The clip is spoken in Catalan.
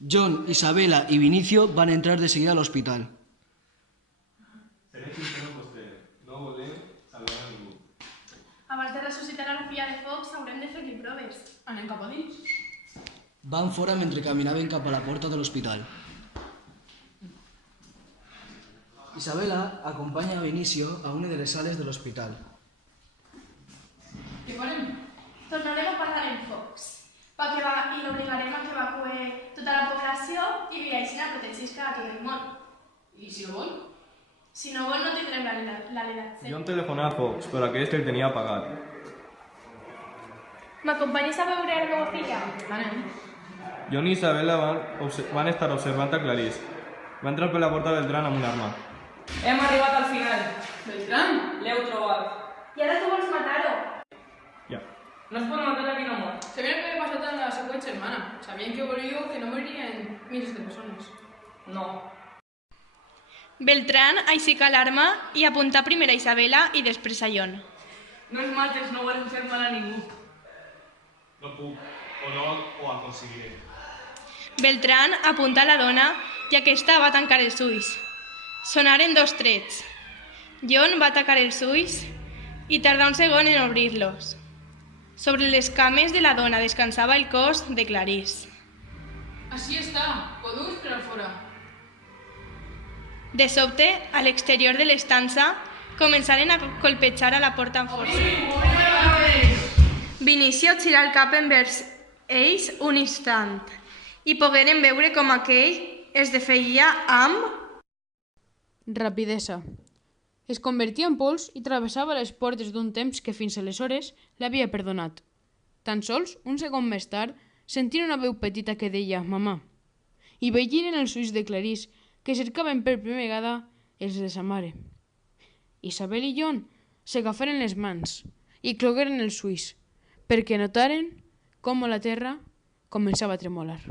John, Isabela y Vinicio van a entrar de seguida al hospital. Seré sincero amb vostè. No volem salvar a ningú. Abans de ressuscitar la filla de Fox haurem de fer-li proves. Anem cap a dins. Van fora mentre caminaven cap a la porta de l'hospital. Isabela acompanya a Vinicio a una de les sales de l'hospital. Què farem? Tornarem a parlar amb Fox i l'obligarem a que evacue tota la població i així a protegir a tot el món. I si no vol? Si no vol, no tindrem l'alidatge. Jo em telefoné a Fox, però aquest el tenia pagat. M'acompanyes a veure la meva filla? Anem. John i Isabela van estar observant a Clarís. Va entrar per la porta Beltrán amb una arma. Hem arribat al final. Beltrán? L'heu trobat. I ara tu vols matar-ho? Ja. No es pot matar a qui no mor. Sabien el que havia passat amb la seva germana. Sabien que volíeu que no moririen milers de persones. No. Beltrán aixeca l'arma i apunta primer a Isabela i després a John. No es mates, no volen fer mal a ningú. No puc, o no ho aconseguiré. Beltrán apunta a la dona i aquesta va tancar els ulls. Sonaren 2 trets. John va atacar els ulls i tardà un segon en obrir-los. Sobre les cames de la dona descansava el cos de Clarís. Així està, podus per fora. De sobte, a l'exterior de l'estança, començaren a colpejar a la porta amb força. Vinicio girà el cap envers ells un instant i pogueren veure com aquell es defeia amb rapidesa. Es convertia en pols i travessava les portes d'un temps que fins aleshores l'havia perdonat. Tan sols un segon més tard sentien una veu petita que deia «Mamà» i veien els ulls de Clarís que cercaven per primera vegada els de sa mare. Isabel i John s'agafaren les mans i clogueren els ulls perquè notaren com la terra començava a tremolar.